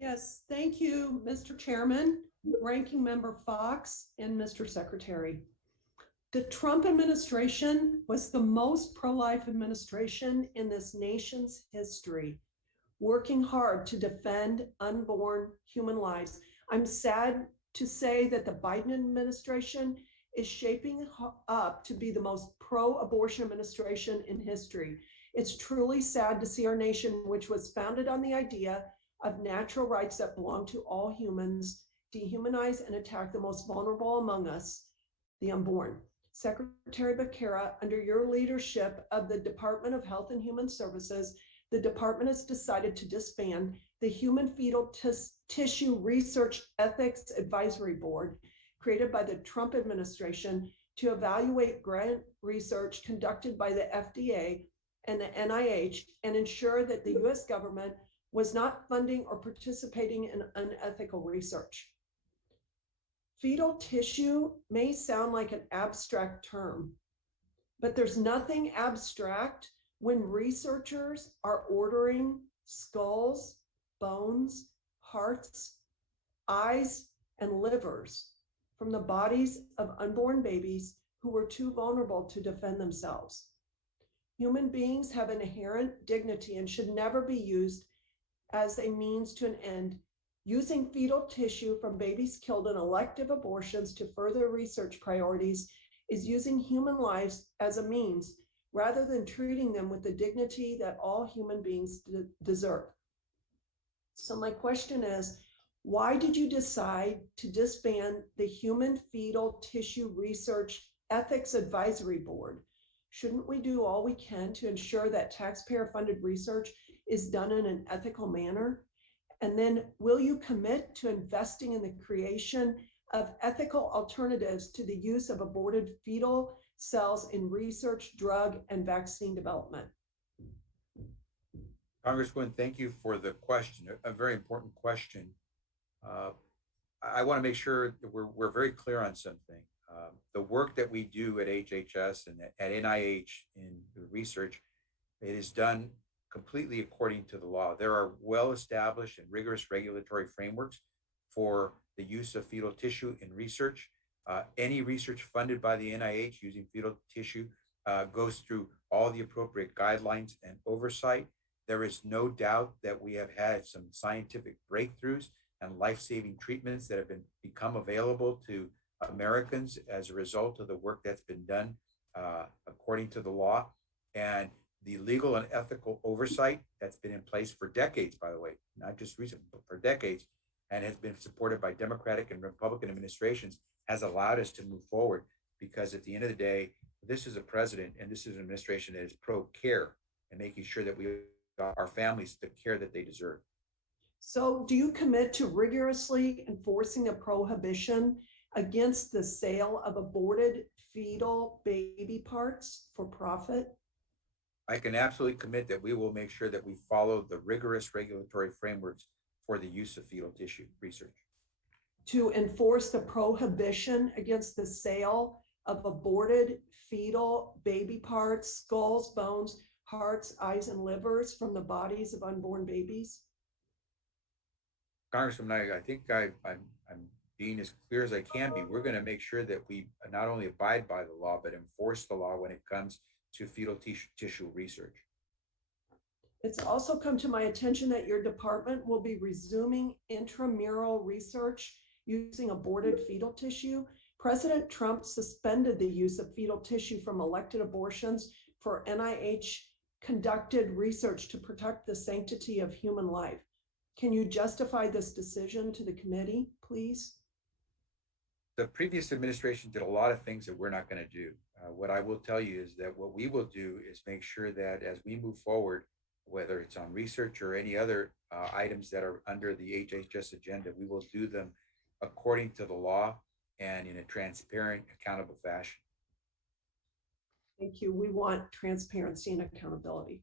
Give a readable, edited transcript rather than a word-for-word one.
Yes, thank you, Mr. Chairman, Ranking Member Fox, and Mr. Secretary. The Trump administration was the most pro-life administration in this nation's history, working hard to defend unborn human lives. I'm sad to say that the Biden administration is shaping up to be the most pro-abortion administration in history. It's truly sad to see our nation, which was founded on the idea of natural rights that belong to all humans, dehumanize and attack the most vulnerable among us, the unborn. Secretary Becerra, under your leadership of the Department of Health and Human Services, the department has decided to disband the Human Fetal Tissue Research Ethics Advisory Board, created by the Trump administration to evaluate grant research conducted by the FDA and the NIH and ensure that the US government was not funding or participating in unethical research. Fetal tissue may sound like an abstract term, but there's nothing abstract when researchers are ordering skulls, bones, hearts, eyes, and livers from the bodies of unborn babies who were too vulnerable to defend themselves. Human beings have an inherent dignity and should never be used as a means to an end. Using fetal tissue from babies killed in elective abortions to further research priorities is using human lives as a means rather than treating them with the dignity that all human beings deserve. So my question is, why did you decide to disband the Human Fetal Tissue Research Ethics Advisory Board? Shouldn't we do all we can to ensure that taxpayer-funded research is done in an ethical manner? And then will you commit to investing in the creation of ethical alternatives to the use of aborted fetal cells in research, drug, and vaccine development? Congresswoman, thank you for the question, a very important question. I want to make sure that we're very clear on something. The work that we do at HHS and at NIH in the research, it is done completely according to the law. There are well-established and rigorous regulatory frameworks for the use of fetal tissue in research. Any research funded by the NIH using fetal tissue goes through all the appropriate guidelines and oversight. There is no doubt that we have had some scientific breakthroughs and life-saving treatments that have become available to Americans as a result of the work that's been done according to the law. And the legal and ethical oversight that's been in place for decades, by the way, not just recent, but for decades, and has been supported by Democratic and Republican administrations, has allowed us to move forward. Because at the end of the day, this is a president and this is an administration that is pro-care and making sure that we got our families the care that they deserve. So do you commit to rigorously enforcing a prohibition against the sale of aborted fetal baby parts for profit? I can absolutely commit that we will make sure that we follow the rigorous regulatory frameworks for the use of fetal tissue research. To enforce the prohibition against the sale of aborted fetal baby parts, skulls, bones, hearts, eyes, and livers from the bodies of unborn babies? Congressman, I think I'm being as clear as I can be. We're going to make sure that we not only abide by the law, but enforce the law when it comes to fetal tissue research. It's also come to my attention that your department will be resuming intramural research using aborted fetal tissue. President Trump suspended the use of fetal tissue from elected abortions for NIH conducted research to protect the sanctity of human life. Can you justify this decision to the committee, please? The previous administration did a lot of things that we're not going to do. What I will tell you is that what we will do is make sure that as we move forward, whether it's on research or any other items that are under the HHS agenda, we will do them according to the law and in a transparent, accountable fashion. Thank you. We want transparency and accountability.